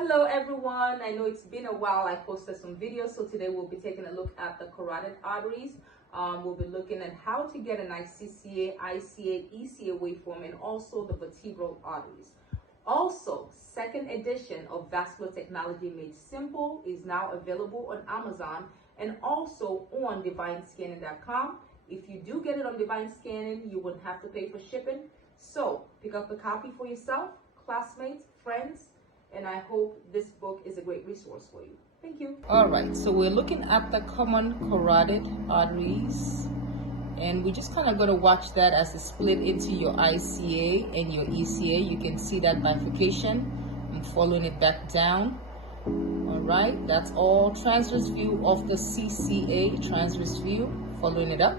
Hello everyone, I know it's been a while. I posted some videos, so today we'll be taking a look at the carotid arteries. We'll be looking at how to get a nice CCA, ICA, ECA waveform, and also the vertebral arteries. Also, second edition of Vascular Technology Made Simple is now available on Amazon and also on divinescanning.com. If you do get it on Divine Scanning, you wouldn't have to pay for shipping. So pick up a copy for yourself, classmates, friends, and I hope this book is a great resource for you. Thank you. All right, so we're looking at the common carotid arteries, and we're just kind of going to watch that as it's split into your ICA and your ECA. You can see that bifurcation. I'm following it back down. All right, that's all transverse view of the CCA, transverse view, following it up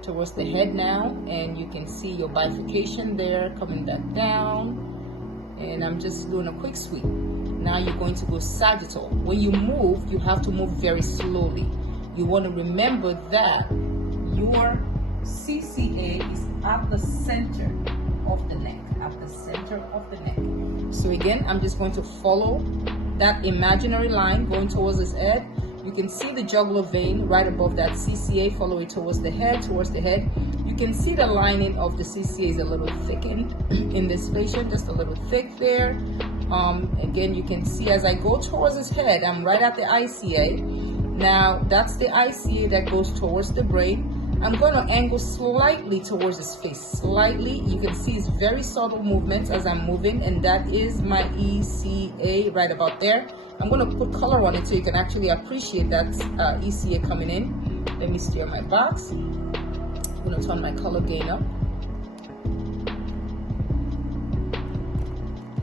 towards the head now, and you can see your bifurcation there coming back down. And I'm just doing a quick sweep. Now you're going to go sagittal. When you move, you have to move very slowly. You want to remember that your CCA is at the center of the neck, at the center of the neck. So again, I'm just going to follow that imaginary line going towards his head. You can see the jugular vein right above that CCA, follow it towards the head, You can see the lining of the CCA is a little thickened in this patient, just a little thick there. Again, you can see as I go towards his head, I'm right at the ICA. Now, that's the ICA that goes towards the brain. I'm going to angle slightly towards his face, slightly. You can see it's very subtle movements as I'm moving, and that is my ECA right about there. I'm going to put color on it so you can actually appreciate that ECA coming in. Let me steer my box. I'm going to turn my color gain up.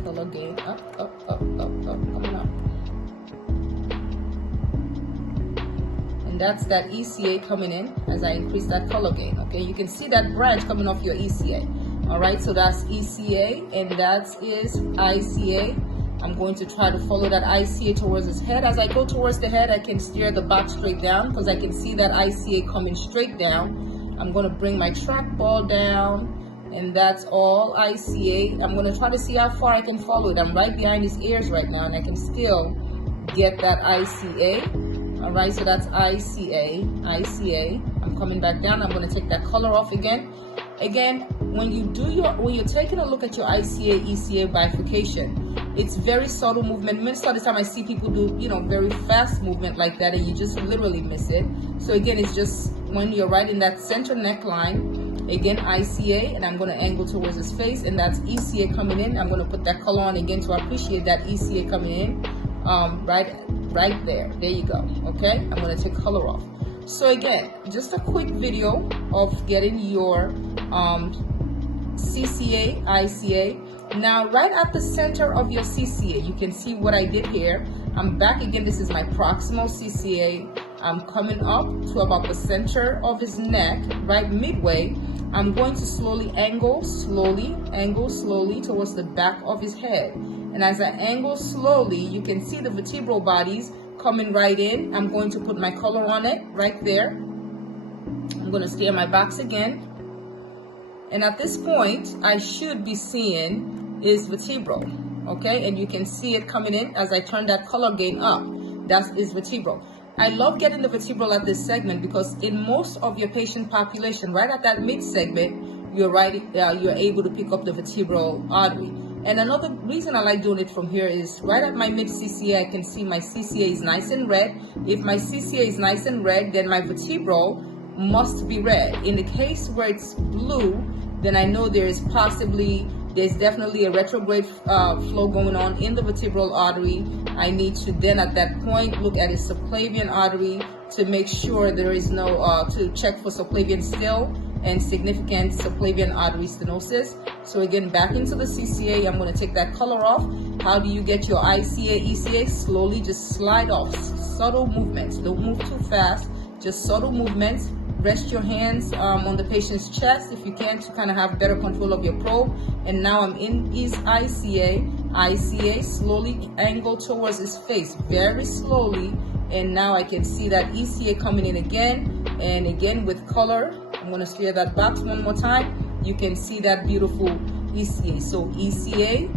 Color gain up, coming up. And that's that ECA coming in as I increase that color gain. Okay, you can see that branch coming off your ECA. All right, so that's ECA and that is ICA. I'm going to try to follow that ICA towards his head. As I go towards the head, I can steer the box straight down because I can see that ICA coming straight down. I'm going to bring my trackball down, and that's all ICA. I'm going to try to see how far I can follow it. I'm right behind his ears right now, and I can still get that ICA. All right, so that's ICA. I'm coming back down. I'm going to take that color off again. Again, when you're taking a look at your ICA, ECA bifurcation, it's very subtle movement. Most of the time I see people do, very fast movement like that, and you just literally miss it. So again, it's just when you're right in that center neckline, again, ICA, and I'm going to angle towards his face, and that's ECA coming in. I'm going to put that color on again to appreciate that ECA coming in, right there. There you go. Okay, I'm going to take color off. So again, just a quick video of getting your CCA, ICA. Now, right at the center of your CCA, you can see what I did here. I'm back again. This is my proximal CCA. I'm coming up to about the center of his neck, right midway. I'm going to slowly angle slowly towards the back of his head. And as I angle slowly, you can see the vertebral bodies coming right in. I'm going to put my color on it right there. I'm going to steer my box again. And at this point, I should be seeing is vertebral, okay? And you can see it coming in as I turn that color gain up. That is vertebral. I love getting the vertebral at this segment because in most of your patient population, right at that mid segment, you're able to pick up the vertebral artery. And another reason I like doing it from here is right at my mid CCA, I can see my CCA is nice and red. If my CCA is nice and red, then my vertebral must be red. In the case where it's blue, then I know there's definitely a retrograde flow going on in the vertebral artery. I need to then at that point look at his subclavian artery to make sure there is no, to check for subclavian still and significant subclavian artery stenosis. So again, back into the CCA, I'm going to take that color off. How do you get your ICA, ECA? Slowly just slide off, subtle movements. Don't move too fast, just subtle movements. Rest your hands on the patient's chest if you can to kind of have better control of your probe. And now I'm in his ICA, slowly angle towards his face, very slowly. And now I can see that ECA coming in again, and again with color. I'm going to steer that box one more time. You can see that beautiful ECA. So ECA,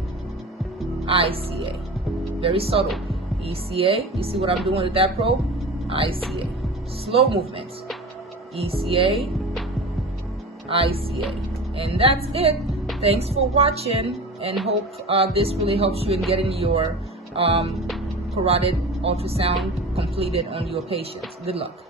ICA. Very subtle. ECA, you see what I'm doing with that probe? ICA. Slow movements. ECA, ICA. And that's it. Thanks for watching, and hope this really helps you in getting your carotid ultrasound completed on your patients. Good luck.